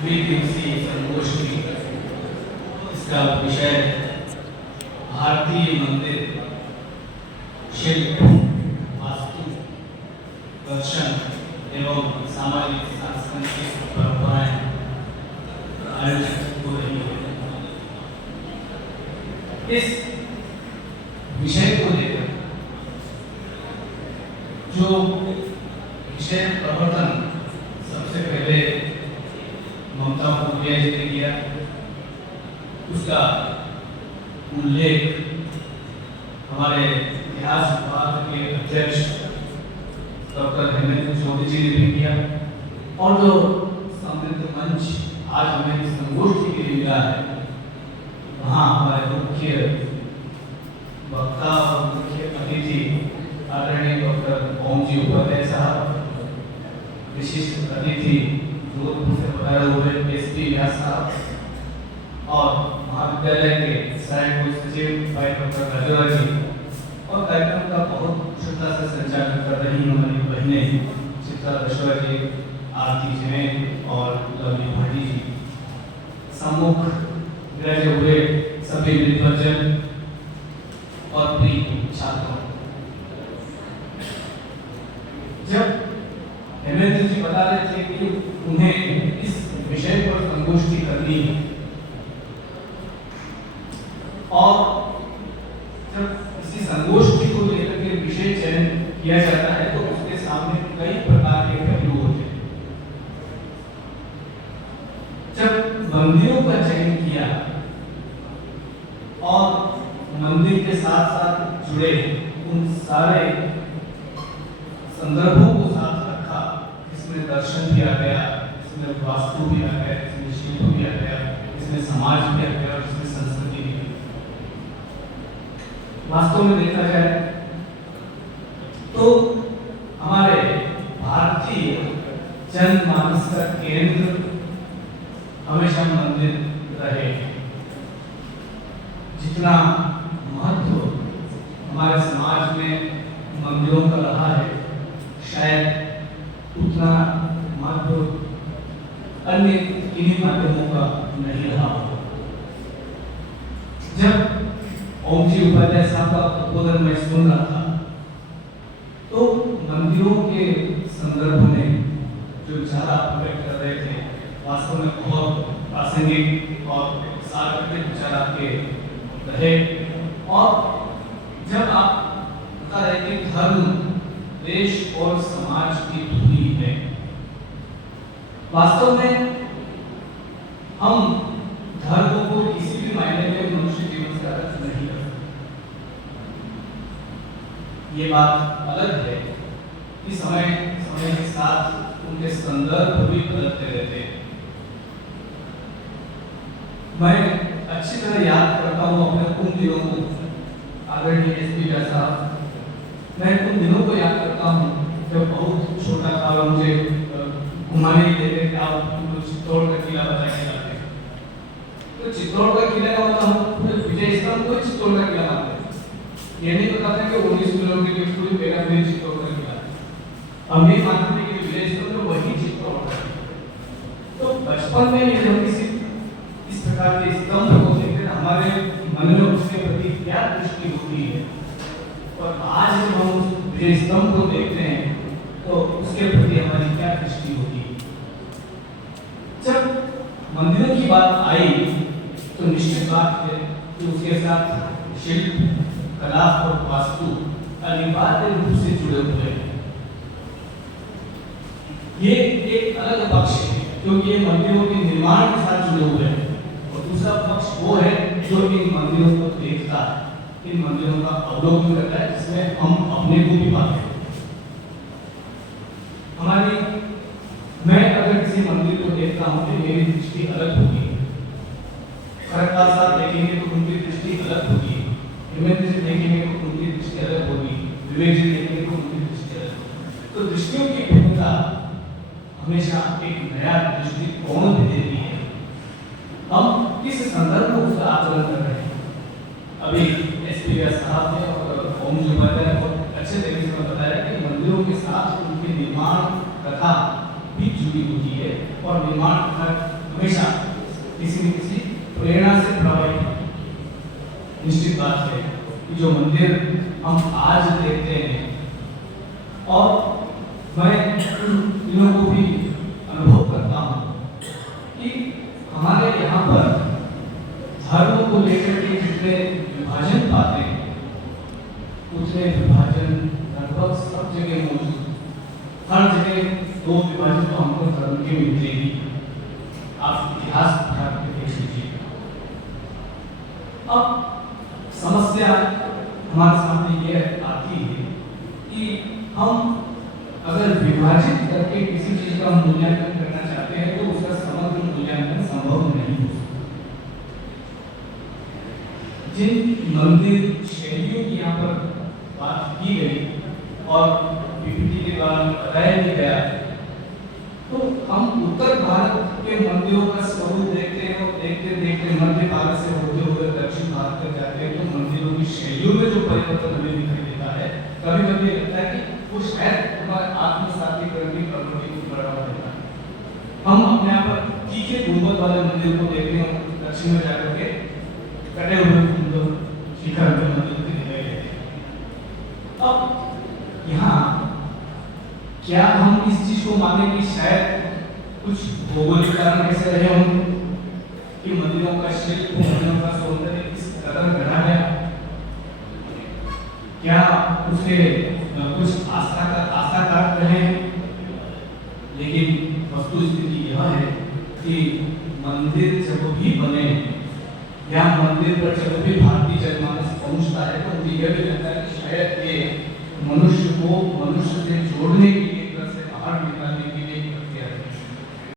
द्विदिवसीय संगोष्ठी। इसका विषय भारतीय मंदिर शिल्प, वास्तु, दर्शन एवं सामाजिक सांस्कृतिक परंपराएं आयोजित हो रही है। इस विषय को लेकर जो विषय प्रवर्तन सबसे पहले ममता पूर्णिया जी ने किया, उसका उल्लेख हमारे इतिहास विभाग के अध्यक्ष डॉक्टर हेमंत चौधरी जी ने भी किया, और जो समृद्ध मंच आज हमें इस संगोष्ठी के लिए मिला है, वहाँ हमारे मुख्य वक्ता और मुख्य अतिथि आदरणीय डॉक्टर ओम जी उपाध्याय साहब, विशिष्ट अतिथि जोधपुर से पधारे हुए एसपी व्यास साहब, और महाविद्यालय के सहायक कुल सचिव भाई डॉक्टर राजोरा जी, और कार्यक्रम का बहुत कुशलता से संचालन कर रही हमारी बहनें चित्रा दशवा जी, आरती जैन और लवली भाटी जी, सम्मुख विराजे हुए सभी विद्वजन और प्रिय छात्रों। जब हेमंत जी बता रहे थे कि उन्हें इस विषय पर संगोष्ठी करनी है, और जब किसी संगोष्ठी को लेकर के विषय चयन किया जाता है तो उसके सामने कई प्रकार के पहलू होते हैं। जब मंदिरों का चयन किया और मंदिर के साथ साथ जुड़े उन सारे संदर्भों को साथ रखा, इसमें दर्शन भी आ गया, इसमें वास्तु भी आ गया, इसमें शिल्प भी आ गया, इसमें समाज भी आ गया, और इसमें संस्कृति भी। वास्तव में देखा जाए तो हमारे भारतीय जनमानस का केंद्र हमेशा मंदिर रहे। जितना महत्व हमारे समाज में मंदिरों का रहा है, शायद उतना महत्व अन्य किन्हीं माध्यमों का नहीं रहा। जब ओम जी उपाध्याय साहब का उद्बोधन मैं सुन रहा था तो मंदिरों के संदर्भ में जो विचार आप व्यक्त कर रहे थे, वास्तव में बहुत प्रासंगिक और सार्थक विचार आपके रहे। और जब आप बता रहे कि धर्म देश और समाज की धुरी है, वास्तव में हम धर्म को किसी भी मायने में मनुष्य जीवन से अलग नहीं कर सकते। ये बात अलग है कि समय समय के साथ उनके संदर्भ भी बदलते रहते हैं। मैं अच्छी तरह याद करता हूँ अपने उन दिनों को, आदरणीय एसपी व्यास साहब, मैं उन दिनों को याद करता हूँ जब बहुत छोटा था और मुझे घुमाने लेते थे, आप चित्तौड़ का किला बताया जाते हैं। तो चित्तौड़ का किला का मतलब हम विजय स्तंभ को चित्तौड़ का किला मानते हैं। ये नहीं पता था कि 19 किलोमीटर की पूरी मेरा फिर चित्तौड़ का किला है। हम ये मानते थे कि विजय स्तंभ तो वही चित्तौड़ का है। तो बचपन में ये हम किसी इस प्रकार के स्तंभ को देखते हैं, हमारे मन में उसके प्रति क्या दृष्टि होती है, और आज जब हम उस विजय स्तंभ को देखते हैं तो उसके प्रति हमारी क्या दृष्टि होती है। जब मंदिरों की बात आई तो निश्चित बात है कि उसके साथ शिल्प, कला और वास्तु अनिवार्य रूप से जुड़े हुए हैं। ये एक अलग पक्ष है क्योंकि ये मंदिरों के निर्माण के साथ जुड़े हुए हैं, और दूसरा पक्ष वो है जो इन मंदिरों को देखता है, इन मंदिरों का अवलोकन करता है, जिसमें हम अपने को भी पाते हैं। मैं अगर किसी मंदिर को देखता हूँ तो मेरी दृष्टि अलग होगी, खरकदास साहब देखेंगे तो उनकी दृष्टि अलग होगी, हेमंत जी देखेंगे तो उनकी दृष्टि अलग होगी, विवेक जी देखेंगे तो उनकी दृष्टि अलग होगी। तो दृष्टियों की भिन्नता हमेशा एक नया दृष्टिकोण भी देती है। हम किस संदर्भ में उसका आचरण कर रहे हैं। अभी एसपी साहब ने और ओम जी उपाध्याय बहुत अच्छे तरीके से बताया कि मंदिरों के साथ उनके निर्माण कथा भी जुड़ी होती है, और निर्माण कथा हमेशा किसी न किसी प्रेरणा से प्रभावित हैं। निश्चित बात है कि जो मंदिर हम आज देखते हैं और मैं इन को भी अनुभव करता हूँ कि हमारे यहाँ पर धर्म को लेकर के जितने विभाजन पाते हैं उतने विभाजन लगभग सब जगह मौजूद। हर जगह दो विभाजन तो हमको धर्म के मिलते ही, आप इतिहास उठा के देख लीजिए। अब समस्या हमारे सामने ये आती है कि हम अगर विभाजित करके किसी चीज का मूल्यांकन करना चाहते हैं तो उसका समग्र मूल्यांकन संभव नहीं हो सकता। जिन मंदिर शैलियों की यहाँ पर बात की गई और पीपीटी के द्वारा बताया भी गया, तो हम उत्तर भारत के मंदिरों का स्वरूप देखते हैं और देखते देखते मध्य भारत से होते हुए दक्षिण भारत तक जाते हैं तो मंदिरों की शैलियों में जो परिवर्तन हमें दिखाई देता है, कभी कभी लगता है कि वो शायद हमारे आत्मसातीकरण की प्रवृत्ति को बढ़ावा देता है। हम अपने यहाँ पर तीखे गुंबद वाले मंदिर को देखते हैं, दक्षिण में जाकर के कटे हुए गुंबद शिखर में मंदिर दिखाई देते हैं। अब यहाँ क्या हम इस चीज को माने कि शायद कुछ भौगोलिक कारण ऐसे रहे होंगे कि मंदिरों का शिल्प, मंदिरों का सौंदर्य इस कदर बढ़ा गया? क्या उसके कुछ आस्था कारक रहे हैं? लेकिन वस्तु स्थिति यह है कि मंदिर जब भी बने या मंदिर पर जब भी भारतीय जनमानस पहुंचता है तो मुझे यह भी लगता है कि शायद ये मनुष्य को मनुष्य से जोड़ने की